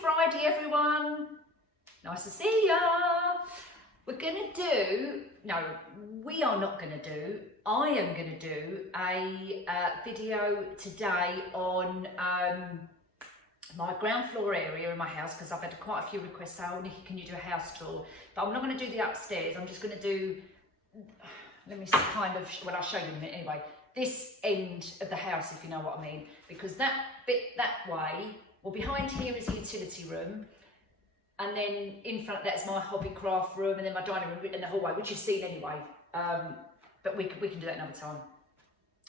Friday, everyone. Nice to see ya. We're gonna do, no, we are not gonna do, I am gonna do a video today on my ground floor area in my house, because I've had quite a few requests saying, oh Nikki, can you do a house tour? But I'm not gonna do the upstairs, I'm just gonna do, let me kind of, well, I'll show you in a minute anyway, this end of the house, if you know what I mean, because that bit that way, well, behind here is the utility room, and then in front, that's my hobby craft room, and then my dining room and the hallway, which you've seen anyway. But we can do that another time.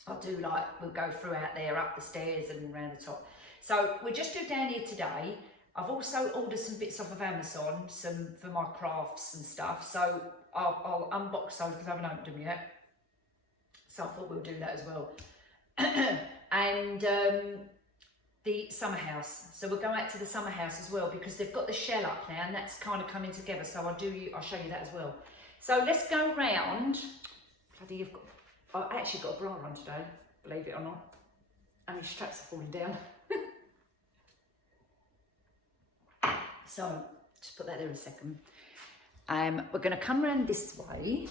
I'll do like, we'll go through out there, up the stairs and around the top. So we'll just do down here today. I've also ordered some bits off of Amazon, some for my crafts and stuff. So I'll unbox those because I haven't opened them yet. So I thought we'll do that as well. And the summer house. So we'll go out to the summer house as well, because they've got the shell up now and that's kind of coming together. So I'll show you that as well. So let's go round. Bloody, I've actually got a bra on today, believe it or not. And my straps are falling down. So just put that there a second. We're going to come around this way.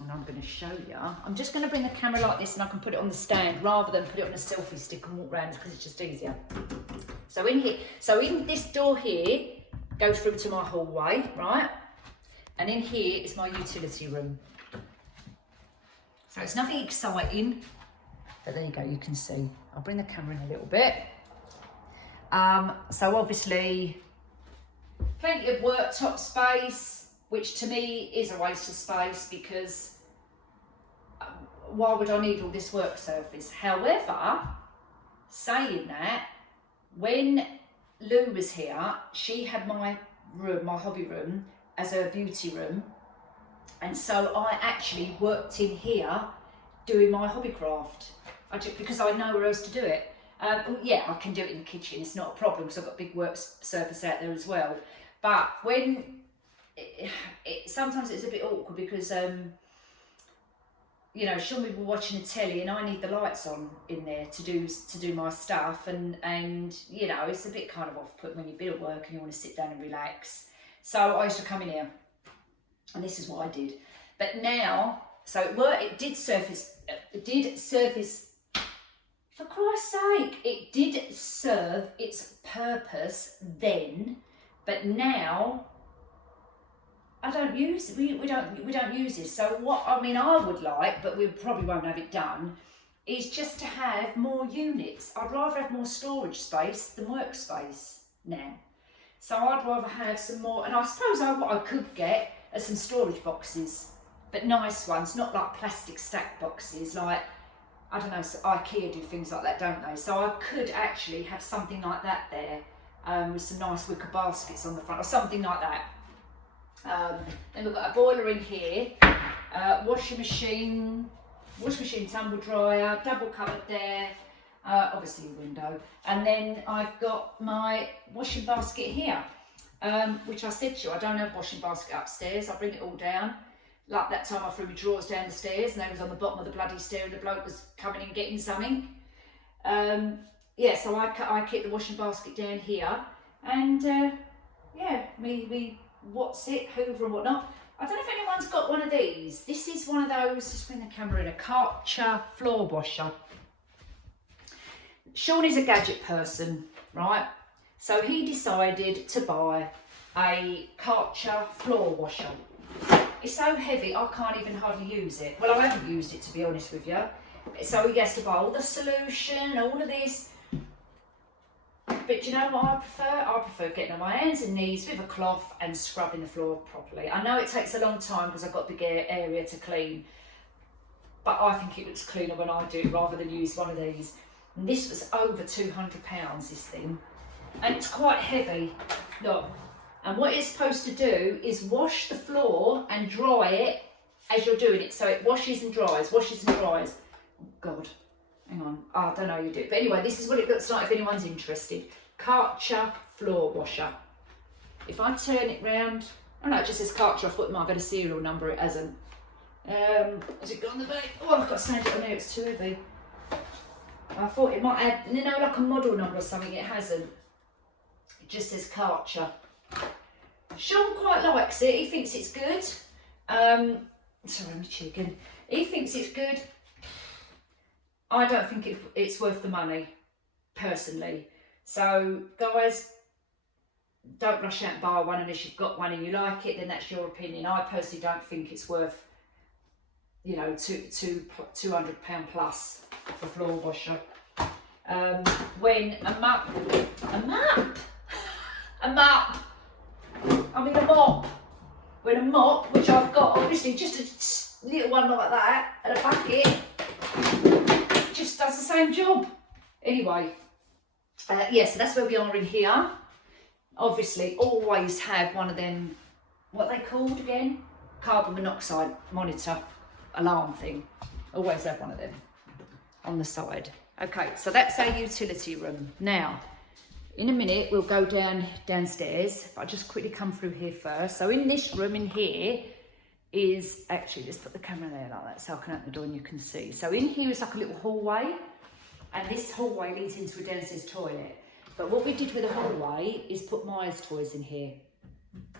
And I'm going to show you. I'm just going to bring the camera like this and I can put it on the stand rather than put it on a selfie stick and walk around, because it's just easier. So in here, in this door here goes through to my hallway, right? And in here is my utility room. So it's nothing exciting, but there you go, you can see. I'll bring the camera in a little bit. So obviously, plenty of worktop space, which to me is a waste of space, because why would I need all this work surface? However, saying that, when Lou was here, she had my room, my hobby room, as her beauty room. And so I actually worked in here doing my hobby craft, because I know where else to do it. Yeah, I can do it in the kitchen, it's not a problem, because I've got big work surface out there as well. But when, sometimes it's a bit awkward because, you know, Sean will be watching the telly and I need the lights on in there to do my stuff, and you know, it's a bit kind of off-putting when you've been at work and you want to sit down and relax. So I used to come in here, and this is what I did. But now, so it did surface, for Christ's sake, it did serve its purpose then, but now I don't use it. We don't use it. So what I mean, I would like, but we probably won't have it done, is just to have more units. I'd rather have more storage space than workspace now. So I'd rather have some more, and I suppose what I could get are some storage boxes, but nice ones, not like plastic stack boxes, like, I don't know, so IKEA do things like that, don't they? So I could actually have something like that there, with some nice wicker baskets on the front, or something like that. Then we've got a boiler in here, washing machine, tumble dryer, double cupboard there, obviously a window, and then I've got my washing basket here, which I said to you, I don't have a washing basket upstairs, I bring it all down. Like that time I threw my drawers down the stairs and they was on the bottom of the bloody stair and the bloke was coming in getting something. Yeah, so I keep the washing basket down here, and yeah, me what's it, Hoover and whatnot. I don't know if anyone's got one of these. This is one of those, just bring the camera in, a Karcher floor washer. Sean is a gadget person, right? So he decided to buy a Karcher floor washer. It's so heavy, I can't even hardly use it. Well, I haven't used it, to be honest with you. So he has to buy all the solution, all of this. But you know what I prefer? I prefer getting on my hands and knees with a cloth and scrubbing the floor properly. I know it takes a long time because I've got a big area to clean, but I think it looks cleaner when I do rather than use one of these. And this was over £200, this thing. And it's quite heavy, look. And what it's supposed to do is wash the floor and dry it as you're doing it. So it washes and dries, washes and dries. Oh God. Hang on, I don't know how you do it. But anyway, this is what it looks like if anyone's interested. Karcher floor washer. If I turn it round, oh no, it just says Karcher. I thought it might have had a serial number, it hasn't. Has it got on the back? Oh, I've got to stand it on there, it's too heavy. I thought it might have, you know, like a model number or something, it hasn't. just says Karcher. Sean quite likes it. He thinks it's good. Sorry, I'm chicken. He thinks it's good. I don't think it's worth the money, personally. So, guys, don't rush out and buy one unless you've got one and you like it, then that's your opinion. I personally don't think it's worth, you know, £200 plus for floor washer. When a mop, when a mop, which I've got obviously just a little one like that and a bucket, just does the same job. Anyway, yeah, so that's where we are in here. Obviously, always have one of them, what are they called again? Carbon monoxide monitor alarm thing. Always have one of them on the side. Okay, so that's our utility room. Now, in a minute, we'll go downstairs, but I'll just quickly come through here first. So in this room in here is, actually, let's put the camera there like that so I can open the door and you can see. So in here is like a little hallway, and this hallway leads into a downstairs toilet. But what we did with the hallway is put Myers toys in here.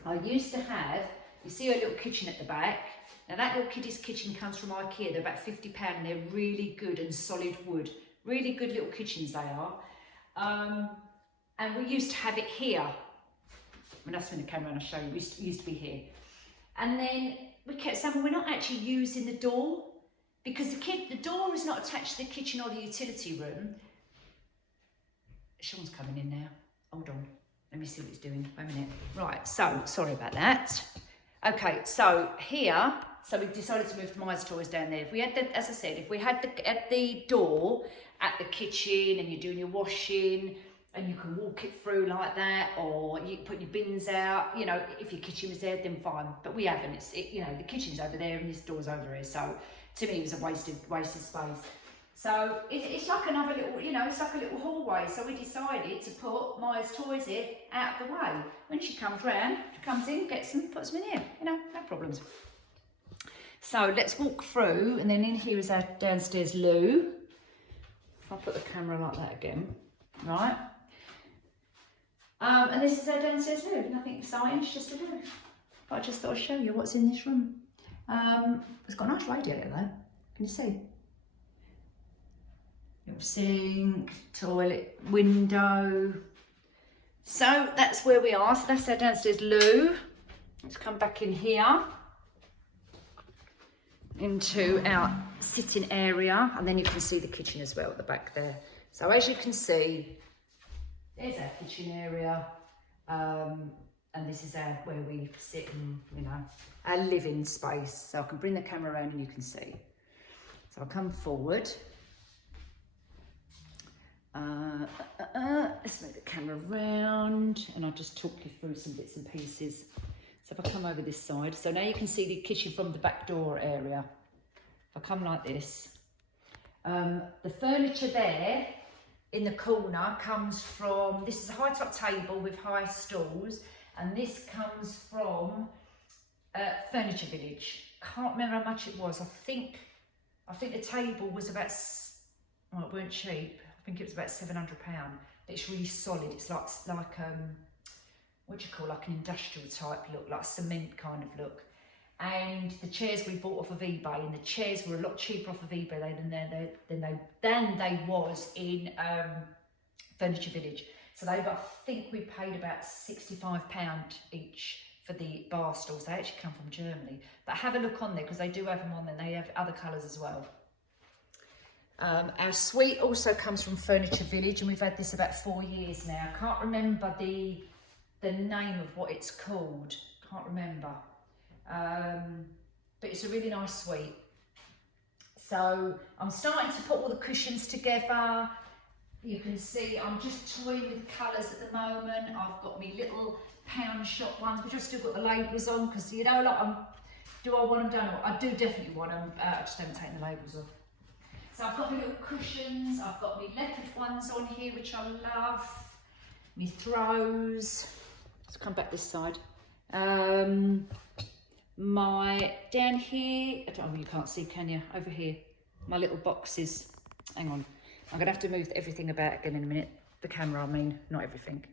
I used to have, you see a little kitchen at the back. Now that little kiddie's kitchen comes from IKEA. They're about £50 and they're really good and solid wood. Really good little kitchens they are. And we used to have it here. When I spin the camera and I'll show you, it used to be here. And then we kept saying, we're not actually using the door because the door is not attached to the kitchen or the utility room. Sean's coming in now. Hold on. Let me see what he's doing. Wait a minute. Right, so, sorry about that. Okay, so here, so we decided to move Myers toys down there. If we had the, as I said, if we had at the door at the kitchen and you're doing your washing and you can walk it through like that, or you can put your bins out, you know, if your kitchen was there, then fine. But we haven't. You know, the kitchen's over there and this door's over here. So to me, it was a wasted space. So it's like another little, you know, it's like a little hallway. So we decided to put Myers toys here out of the way. When she comes round, she comes in, gets them, puts them in here, you know, no problems. So let's walk through, and then in here is our downstairs loo. If I put the camera like that again, right? And this is our downstairs loo, nothing exciting, it's just a loo. But I just thought I'd show you what's in this room. It's got a nice radiator though, can you see? Little sink, toilet, window. So that's where we are. So that's our downstairs loo. Let's come back in here into our sitting area, and then you can see the kitchen as well at the back there. So as you can see, there's our kitchen area, and this is where we sit and, you know, our living space. So I can bring the camera around and you can see. So I'll come forward. Let's move the camera around and I'll just talk you through some bits and pieces. So if I come over this side, so now you can see the kitchen from the back door area. If I come like this, the furniture there in the corner comes from, this is a high top table with high stools, and this comes from Furniture Village. Can't remember how much it was. I think the table was about, well, it weren't cheap. I think it was about £700. It's really solid. It's like what do you call, like an industrial type look, like cement kind of look. And the chairs we bought off of eBay, and the chairs were a lot cheaper off of eBay than they was in Furniture Village. So I think we paid about £65 each for the bar stools. They actually come from Germany. But have a look on there because they do have them on there. They have other colours as well. Our suite also comes from Furniture Village, and we've had this about 4 years now. I can't remember the name of what it's called. Can't remember. But it's a really nice suite. So I'm starting to put all the cushions together. You can see I'm just toying with colours at the moment. I've got my little pound shop ones, which I've still got the labels on because, you know, like, do I want them done? I do definitely want them. I just haven't taken the labels off. So I've got my little cushions. I've got my leopard ones on here, which I love. My throws. Let's come back this side. My down here, you can't see, can you? Over here, my little boxes. Hang on, I'm gonna have to move everything about again in a minute. The camera, I mean, not everything.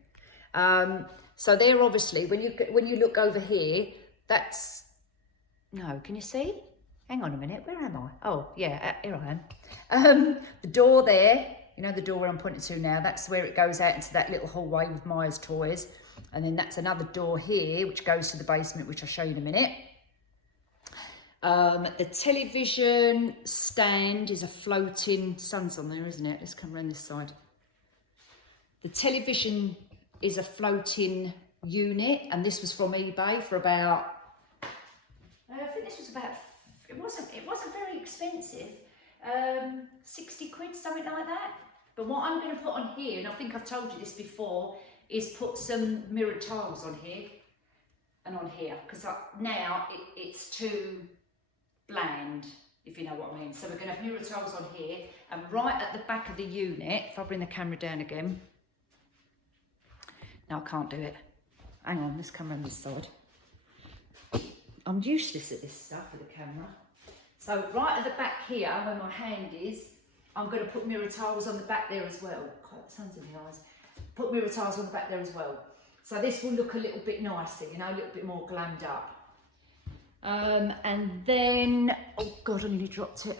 So they're obviously, when you look over here, that's, no, can you see? Hang on a minute, where am I? Oh, yeah, here I am. The door there, you know the door where I'm pointing to now, that's where it goes out into that little hallway with Maya's toys. And then that's another door here, which goes to the basement, which I'll show you in a minute. The television stand is a floating, sun's on there, isn't it? Let's come around this side. The television is a floating unit, and this was from eBay for about, I think this was about, it wasn't very expensive, 60 quid, something like that. But what I'm going to put on here, and I think I've told you this before, is put some mirrored tiles on here and on here, because now it's too bland, if you know what I mean. So we're going to have mirror tiles on here, and right at the back of the unit, if I bring the camera down again, no, I can't do it. Hang on, let's come around this side. I'm useless at this stuff with the camera. So right at the back here, where my hand is, I'm going to put mirror tiles on the back there as well. God, the sun's in the eyes. Put mirror tiles on the back there as well. So this will look a little bit nicer, you know, a little bit more glammed up. And then, oh God, I nearly dropped it.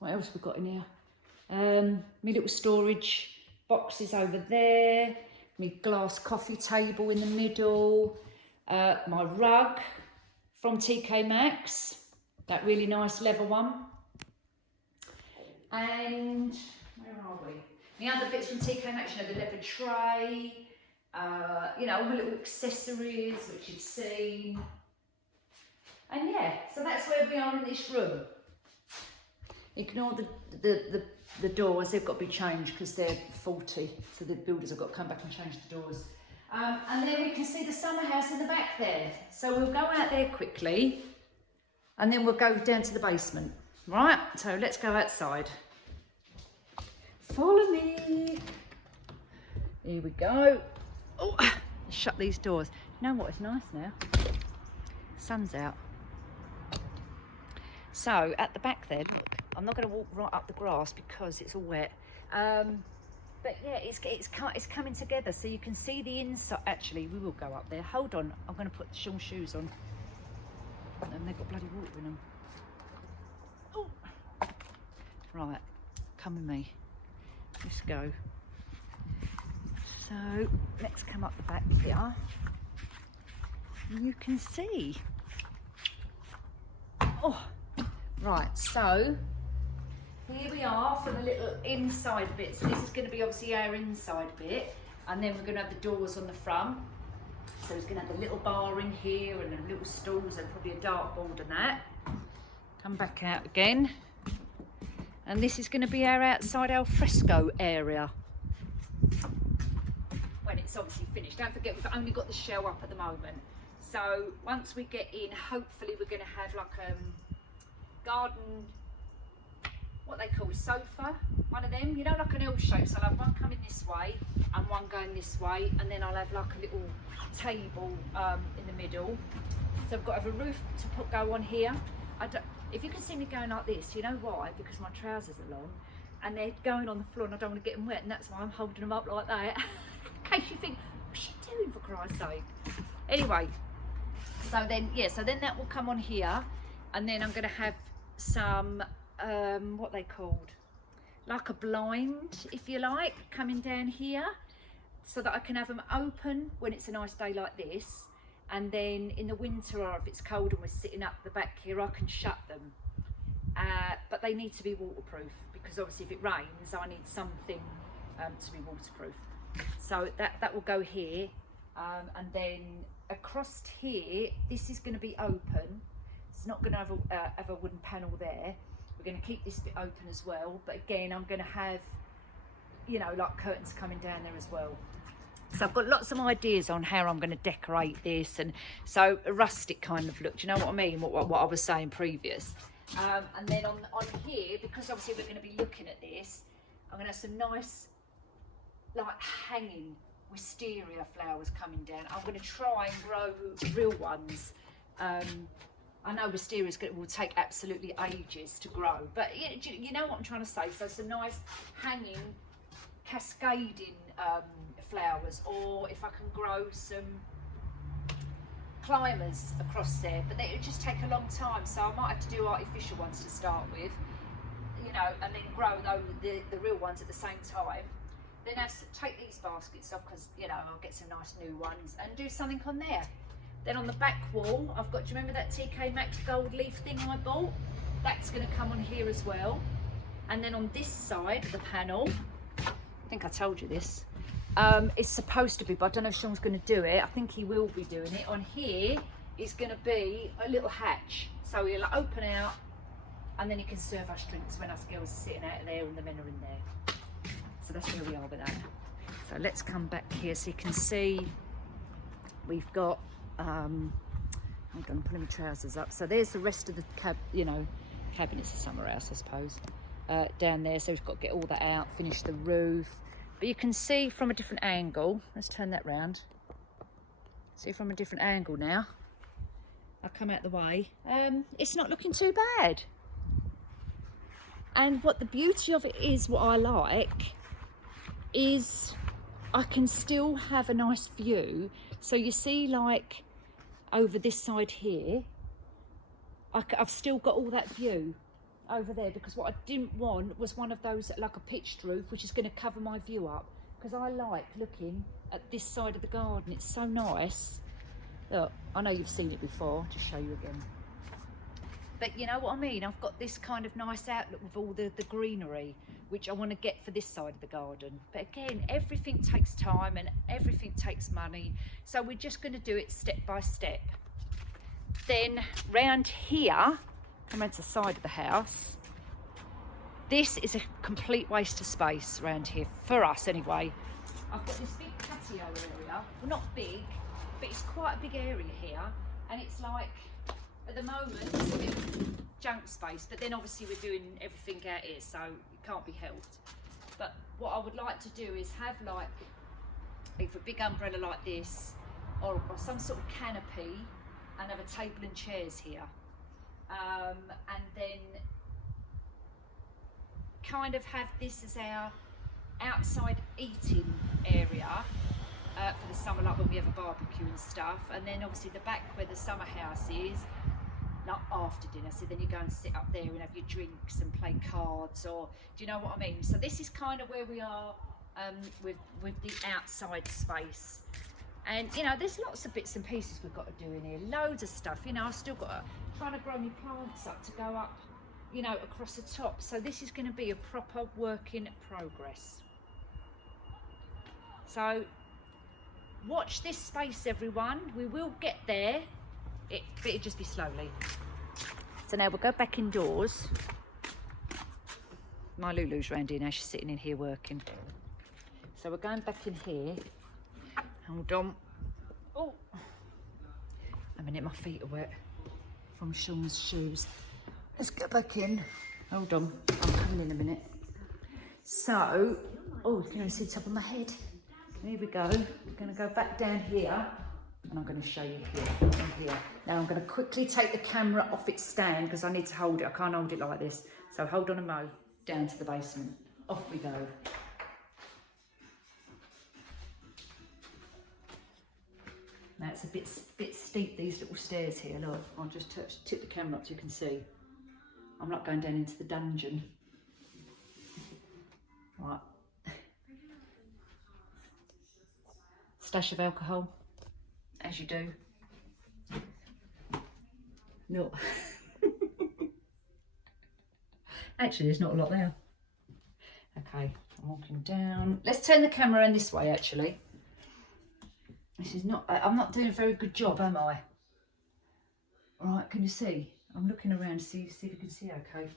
What else we got in here? My little storage boxes over there. My glass coffee table in the middle. My rug from TK Maxx, that really nice leather one. And where are we? The other bits from TK Maxx, you know, the leather tray, you know, all the little accessories which you've seen. And yeah, so that's where we are in this room. Ignore the doors, they've got to be changed because they're faulty. So the builders have got to come back and change the doors. And then we can see the summer house in the back there. So we'll go out there quickly and then we'll go down to the basement. Right, so let's go outside. Follow me. Here we go. Oh, shut these doors. You know what, it's nice now. Sun's out. So at the back there, look, I'm not going to walk right up the grass because it's all wet. But yeah, it's coming together, so you can see the inside. Actually, we will go up there. Hold on, I'm going to put Sean's shoes on. And they've got bloody water in them. Oh. Right, come with me. Let's go. So let's come up the back here. You can see. Oh, right. So here we are for the little inside bit. So this is going to be obviously our inside bit, and then we're going to have the doors on the front. So it's going to have a little bar in here and a little stools and probably a dartboard and that. Come back out again. And this is going to be our outside al fresco area when it's obviously finished. Don't forget, we've only got the shell up at the moment. So once we get in, hopefully we're going to have like a garden, what they call a sofa, one of them, you know, like an L shape. So I'll have one coming this way and one going this way, and then I'll have like a little table in the middle. So I've got to have a roof to go on here. If you can see me going like this, you know why? Because my trousers are long and they're going on the floor and I don't want to get them wet, and that's why I'm holding them up like that. In case you think, what's she doing, for Christ's sake? Anyway, so then that will come on here, and then I'm going to have some, what they called, like a blind, if you like, coming down here, so that I can have them open when it's a nice day like this. And then in the winter, or if it's cold and we're sitting up the back here, I can shut them. But they need to be waterproof, because obviously if it rains, I need something to be waterproof. So that will go here. And then across here, this is going to be open. It's not going to have a wooden panel there. We're going to keep this bit open as well. But again, I'm going to have, you know, like curtains coming down there as well. So I've got lots of ideas on how I'm going to decorate this, and so a rustic kind of look. Do you know what I mean? What I was saying previous. And then on here, because obviously we're going to be looking at this, I'm going to have some nice, like, hanging wisteria flowers coming down. I'm going to try and grow real ones. I know wisteria will take absolutely ages to grow, but you know what I'm trying to say. So some nice hanging, cascading flowers, or if I can grow some climbers across there, but it would just take a long time, so I might have to do artificial ones to start with, you know, and then grow the real ones at the same time. Then take these baskets off, because, you know, I'll get some nice new ones and do something on there. Then on the back wall, I've got, do you remember that TK Maxx gold leaf thing I bought? That's going to come on here as well. And then on this side of the panel, I think I told you this, it's supposed to be, but I don't know if Sean's going to do it. I think he will be doing it. On here is going to be a little hatch. So he'll open out, and then he can serve us drinks when us girls are sitting out there and the men are in there. So that's where we are with that. So let's come back here so you can see we've got, hold on, I'm pulling my trousers up. So there's the rest of the cabinets are somewhere else, I suppose. Down there, so we've got to get all that out, finish the roof. But you can see from a different angle, let's turn that round. See from a different angle now. I'll come out the way. It's not looking too bad. And what the beauty of it is, what I like, is I can still have a nice view. So you see, like over this side here, I've still got all that view over there, because what I didn't want was one of those like a pitched roof, which is going to cover my view up, because I like looking at this side of the garden. It's so nice. Look, I know you've seen it before, I'll just show you again. But you know what I mean? I've got this kind of nice outlook with all the greenery, which I want to get for this side of the garden. But again, everything takes time and everything takes money. So we're just going to do it step by step. Then round here, come around to the side of the house. This is a complete waste of space around here, for us anyway. I've got this big patio area, well not big, but it's quite a big area here. And it's like, at the moment, it's a bit of junk space, but then obviously we're doing everything out here, so it can't be helped. But what I would like to do is have like, either a big umbrella like this, or some sort of canopy, and have a table and chairs here. And then kind of have this as our outside eating area for the summer, like when we have a barbecue and stuff. And then obviously the back where the summer house is, not after dinner, so then you go and sit up there and have your drinks and play cards, or do you know what I mean? So this is kind of where we are with the outside space. And you know, there's lots of bits and pieces we've got to do in here, loads of stuff. You know, I've still got to trying to grow my plants up to go up, you know, across the top. So this is going to be a proper work in progress. So watch this space, everyone. We will get there, but it'll just be slowly. So now we'll go back indoors. My Lulu's round here now, she's sitting in here working. So we're going back in here. Hold on. Oh, a minute, my feet are wet from Sean's shoes. Let's get back in. Hold on, I'm coming in a minute. So, oh, you can only see the top of my head. Here we go. We're going to go back down here, and I'm going to show you here. Now I'm going to quickly take the camera off its stand, because I need to hold it. I can't hold it like this. So hold on a mo. Down to the basement. Off we go. Now it's a bit steep, these little stairs here. Look, I'll just tip the camera up so you can see. I'm not going down into the dungeon. Right. Stash of alcohol, as you do. No. Actually, there's not a lot there. Okay, I'm walking down. Let's turn the camera in this way, actually. This is not, I'm not doing a very good job, am I? All right, can you see? I'm looking around to see if you can see okay.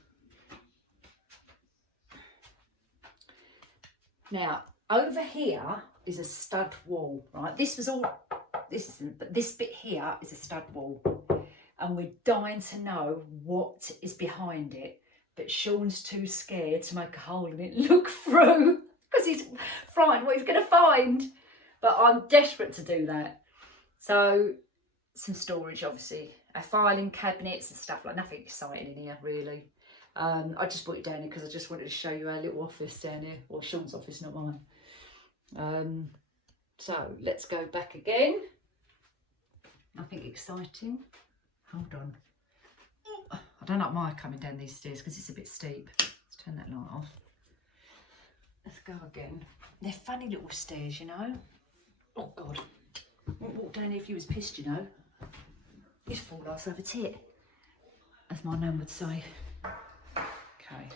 Now, over here is a stud wall, right? This isn't, but this bit here is a stud wall. And we're dying to know what is behind it. But Sean's too scared to make a hole in it, look through, because he's frightened what he's going to find. But I'm desperate to do that. So, some storage, obviously. Filing cabinets and stuff, like nothing exciting in here, really. I just brought it down here because I just wanted to show you our little office down here. Well, Sean's office, not mine. So let's go back again. Nothing exciting. Hold on. I don't like my coming down these stairs because it's a bit steep. Let's turn that light off. Let's go again. They're funny little stairs, you know. Oh God. Wouldn't walk down here if you was pissed, you know. You'd fall off over tit, as my nan would say. Okay.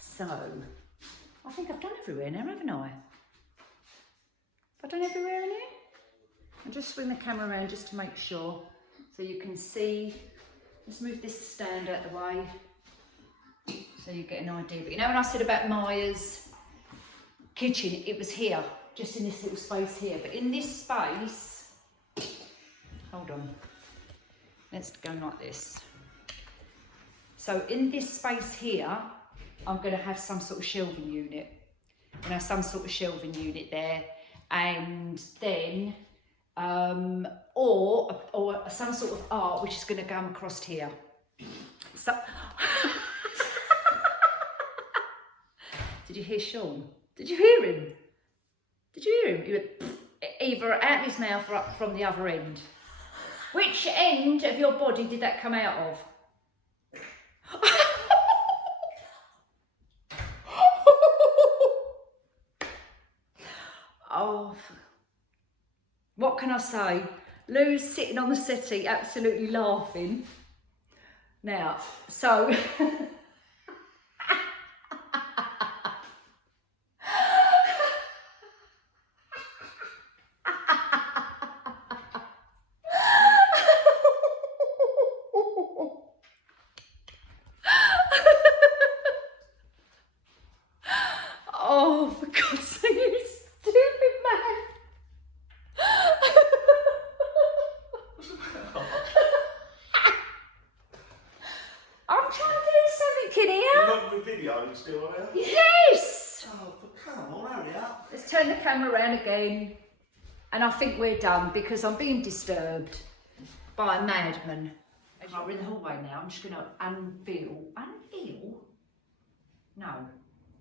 So, I think I've done everywhere now, haven't I? Have I done everywhere in here? I'll just swing the camera around just to make sure, so you can see. Let's move this stand out the way, so you get an idea. But you know when I said about Maya's kitchen, it was here, just in this little space here. But in this space, hold on, let's go like this. So in this space here, I'm going to have some sort of shelving unit. You know, some sort of shelving unit there, and then or some sort of art which is going to come across here. So did you hear Sean? Did you hear him? Did you hear him? He went either out his mouth or up from the other end. Which end of your body did that come out of? Oh, what can I say? Lou's sitting on the settee absolutely laughing. Now, so oh, for God's sake, you stupid man. I'm trying to do something in here. You're not the video still on there? Yes! Oh, but come on, hurry up. Let's turn the camera around again. And I think we're done because I'm being disturbed by a madman. Right, we're in the hallway now. I'm just going to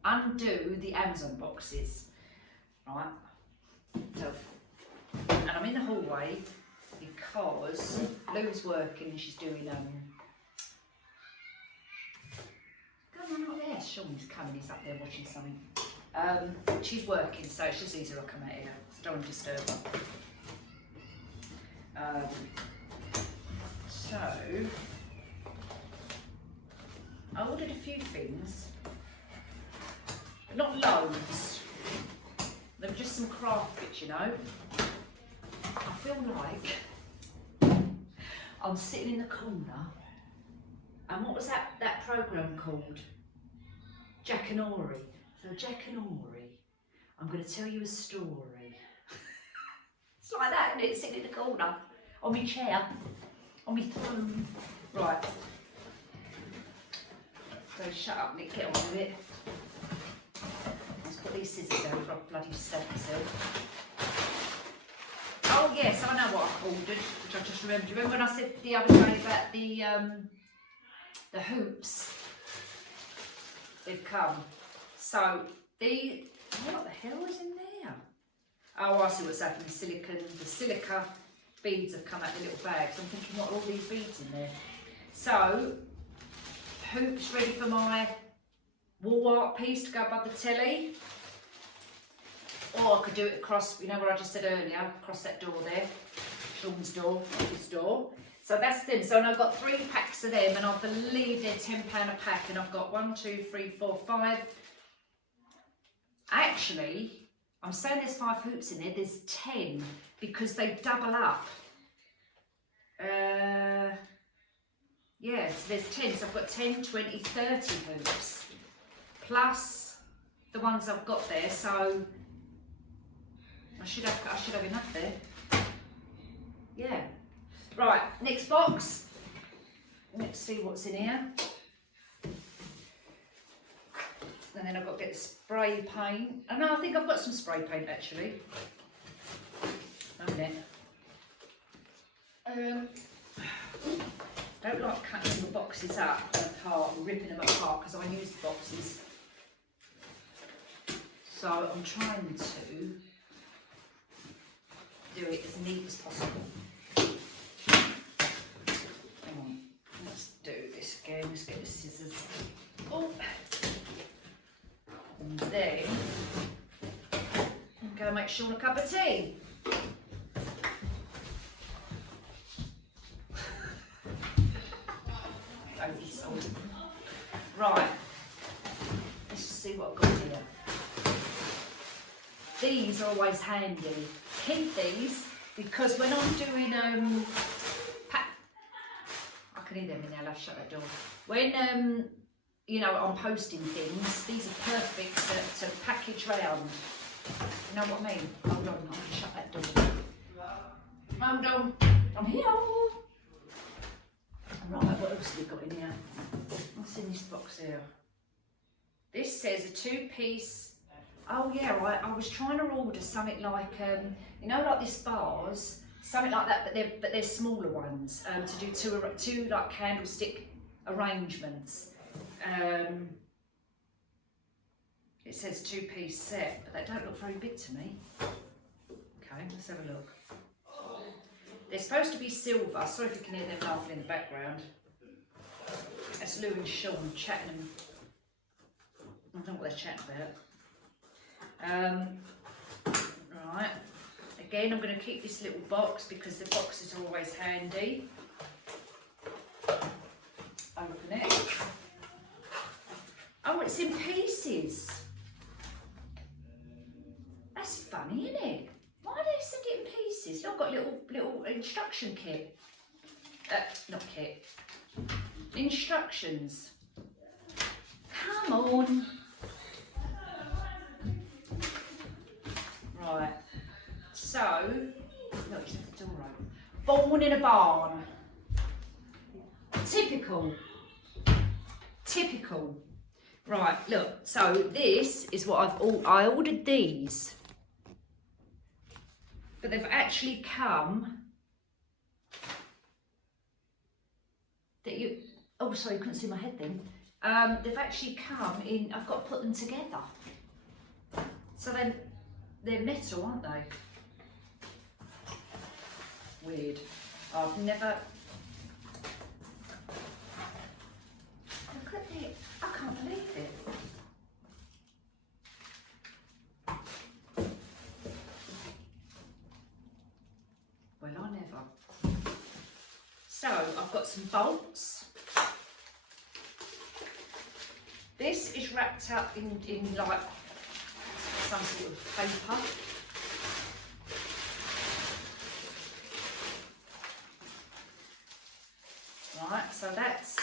undo the Amazon boxes. Right. So, and I'm in the hallway because Lou's working and she's doing come on, not there. Sean's coming, he's up there watching something. She's working, so it's just easier I come out here, so don't want to disturb her. So I ordered a few things, but not loads. They were just some craft bits, you know. I feel like I'm sitting in the corner, and what was that programme called? Jack and Ori. So Jack and Ori, I'm going to tell you a story. It's like that, isn't it? Sitting in the corner, on my chair, on my throne. Right. So shut up, Nick, get on with it. Let's put these scissors down for a bloody step myself. Oh yes, I know what I ordered, which I just remembered. Do you remember when I said the other day about the hoops? They've come. So what the hell is in there? Oh, I see what's happening. The silica beads have come out the little bags. I'm thinking, what are all these beads in there? So, hoops ready for my wall art piece to go above the telly. Or I could do it across, you know what I just said earlier, across that door there. Sean's door, his door. So that's them. So I've got 3 packs of them, and I believe they're £10 a pack. And I've got 1, 2, 3, 4, 5. Actually, I'm saying there's 5 hoops in there. There's 10 because they double up. Yeah, so there's 10. So I've got 10, 20, 30 hoops plus the ones I've got there. So I should have enough there. Yeah. Right, next box. Let's see what's in here. And then I've got to get the spray paint. Oh no, I think I've got some spray paint actually. A minute. Don't like cutting the boxes up apart and ripping them apart because I use the boxes. So I'm trying to do it as neat as possible. Hang on, let's do this again. Let's get the scissors. Oh, and then go make Sean a cup of tea. Don't be sold. Right, let's see what I've got here. These are always handy. Keep these because when I'm doing I can hear them in there. I'll shut that door. When you know, I'm posting things, these are perfect to package round. You know what I mean? Hold on, I'm gonna shut that door. Hold on, I'm here. Right, what else have we got in here? What's in this box here? This says a 2-piece. Oh yeah, I was trying to order something like, you know, like this vase, something like that, but they're smaller ones, to do two like candlestick arrangements. It says 2-piece set, but that don't look very big to me. Okay, let's have a look. They're supposed to be silver. Sorry if you can hear them laughing in the background. That's Lou and Sean chatting. I don't know what they're chatting about. Right. Again, I'm going to keep this little box because the boxes are always handy. Open it. Oh, it's in pieces. That's funny, isn't it? Why do they send it in pieces? You've got little instruction kit. Not kit. Instructions. Come on. Right. So, look, it's left the door open. Born in a barn. Typical. Typical. Right, look, so this is what I ordered these, but they've actually come, oh sorry, you couldn't see my head then, they've actually come in, I've got to put them together, so they're metal, aren't they? Weird, I've never, look at it. I can't believe it. Well, I never. So, I've got some bolts. This is wrapped up in like some sort of paper. Right, so that's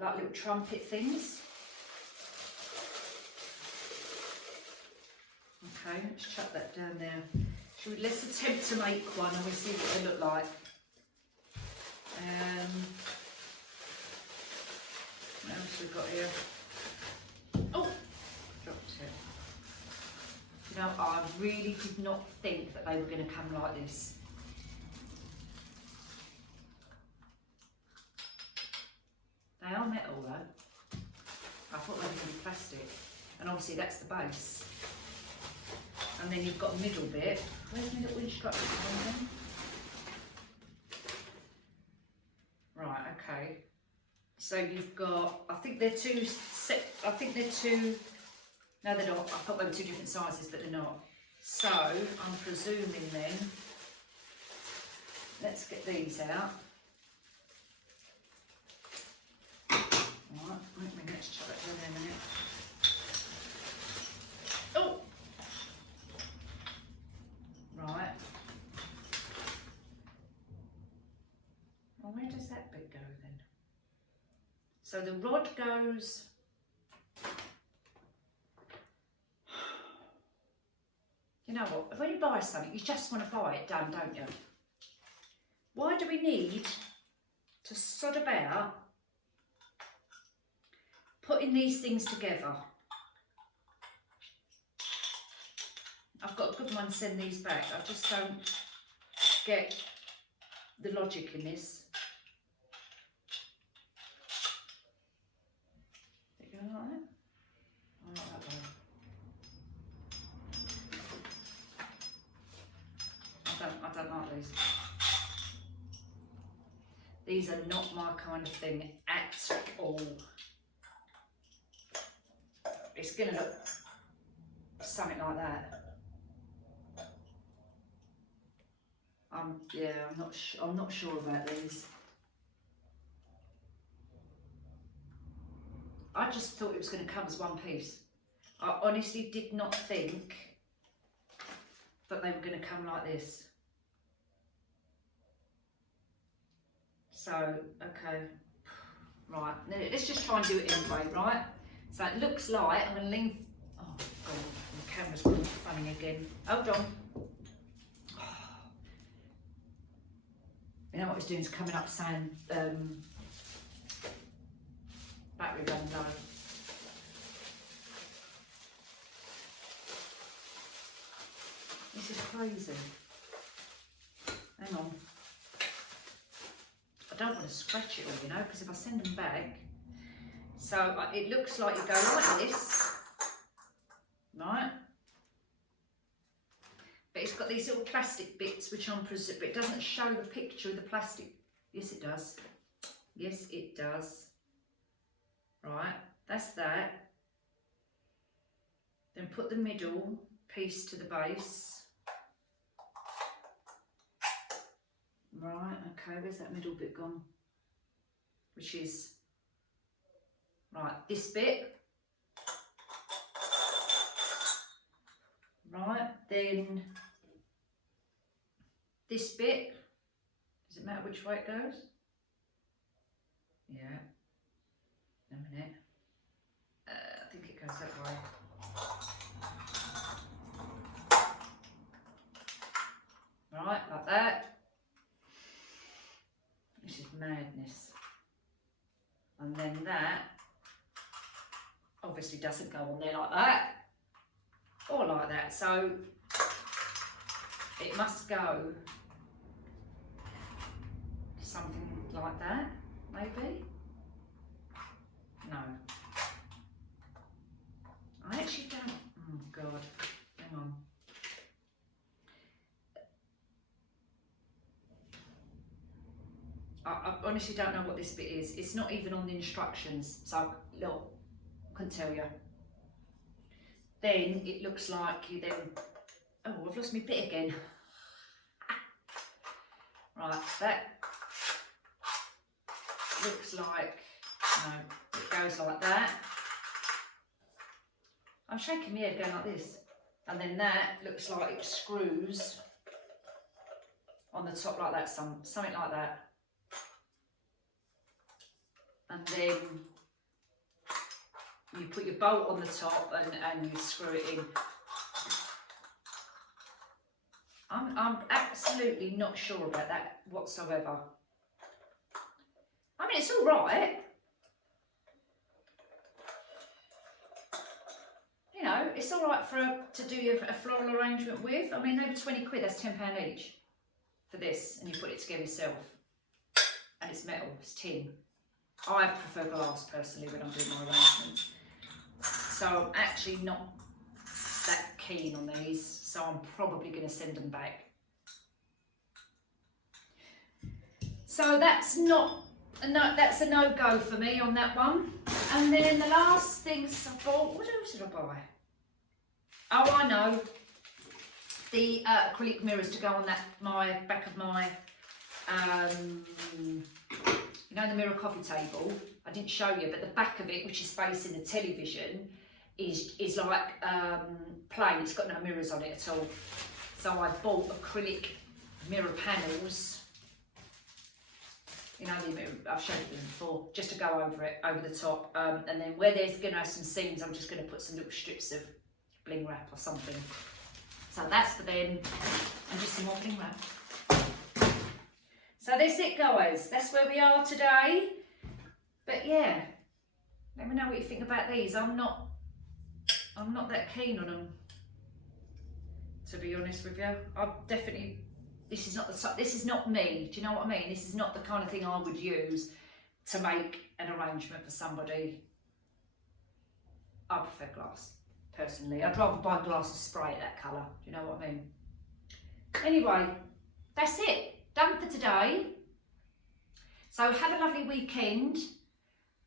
like little trumpet things. Okay, let's chuck that down there. Let's attempt to make one and we'll see what they look like. What else we've got here? Oh, dropped it. You know, I really did not think that they were going to come like this. They are metal though. I thought they were going to be plastic. And obviously that's the base. And then you've got a middle bit. Where's my little instructions on them? Right, okay. So you've got, I think they're two, no they're not. I thought they were two different sizes, but they're not. So I'm presuming then, let's get these out. Right, let's chuck that down in a minute. Oh! Right. Well, where does that bit go then? So the rod goes... You know what, when you buy something, you just want to buy it done, don't you? Why do we need to sod about putting these things together? I've got a good one to send these back. I just don't get the logic in this. Is it going like that? I like that one. These are not my kind of thing at all. It's gonna look something like that. Yeah, I'm not sure about these. I just thought it was going to come as one piece. I honestly did not think that they were going to come like this. So, okay, right, let's just try and do it anyway, right? So it looks like, I'm going to lean, oh God, the camera's gone funny again. Hold on. You know what it's doing is coming up saying battery running low. This is crazy. Hang on. I don't want to scratch it all, you know, because if I send them back, so it looks like you go like this, right? But it's got these little plastic bits which I'm presuming, but it doesn't show the picture of the plastic. Yes, it does. Yes, it does. Right, that's that. Then put the middle piece to the base. Right, okay, where's that middle bit gone? Which is, right, this bit. Right, then this bit. Does it matter which way it goes? Yeah. A minute. I think it goes that way. Right, like that. This is madness. And then that obviously doesn't go on there like that. Or like that. So it must go something like that, maybe. No. I actually don't. Oh God. Hang on. I honestly don't know what this bit is. It's not even on the instructions, so look, I couldn't tell you. Then it looks like you then. Oh, I've lost my bit again. Right, that looks like. No, it goes like that. I'm shaking my head going like this. And then that looks like it screws on the top like that, something like that. And then you put your bolt on the top and you screw it in. I'm absolutely not sure about that whatsoever. I mean, it's all right. You know, it's all right to do a floral arrangement with. I mean, over 20 quid, that's £10 each for this, and you put it together yourself. And it's metal, it's tin. I prefer glass personally when I'm doing my arrangements. So I'm actually not that keen on these, so I'm probably going to send them back. So that's that's a no-go for me on that one. And then the last things I bought, what else did I buy? Oh, I know. The acrylic mirrors to go on my back of my, you know, the mirror coffee table. I didn't show you, but the back of it, which is facing the television, is like plain. It's got no mirrors on it at all. So I bought acrylic mirror panels. You know, I've showed you them before, just to go over it, over the top. And then where there's going to have some seams, I'm just going to put some little strips of bling wrap or something. So that's for them, and just some more bling wrap. So that's it, guys. That's where we are today. But yeah, let me know what you think about these. I'm not that keen on them, to be honest with you. I'm definitely. This is not me. Do you know what I mean? This is not the kind of thing I would use to make an arrangement for somebody. I prefer glass, personally. I'd rather buy glass and spray it that colour. Do you know what I mean? Anyway, that's it. Done for today. So have a lovely weekend,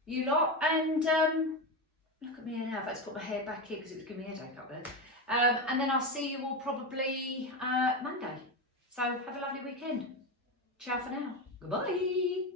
you lot, and look at me now. I've had to put my hair back in because it was giving me a headache up there. And then I'll see you all probably Monday. So have a lovely weekend. Ciao for now. Goodbye.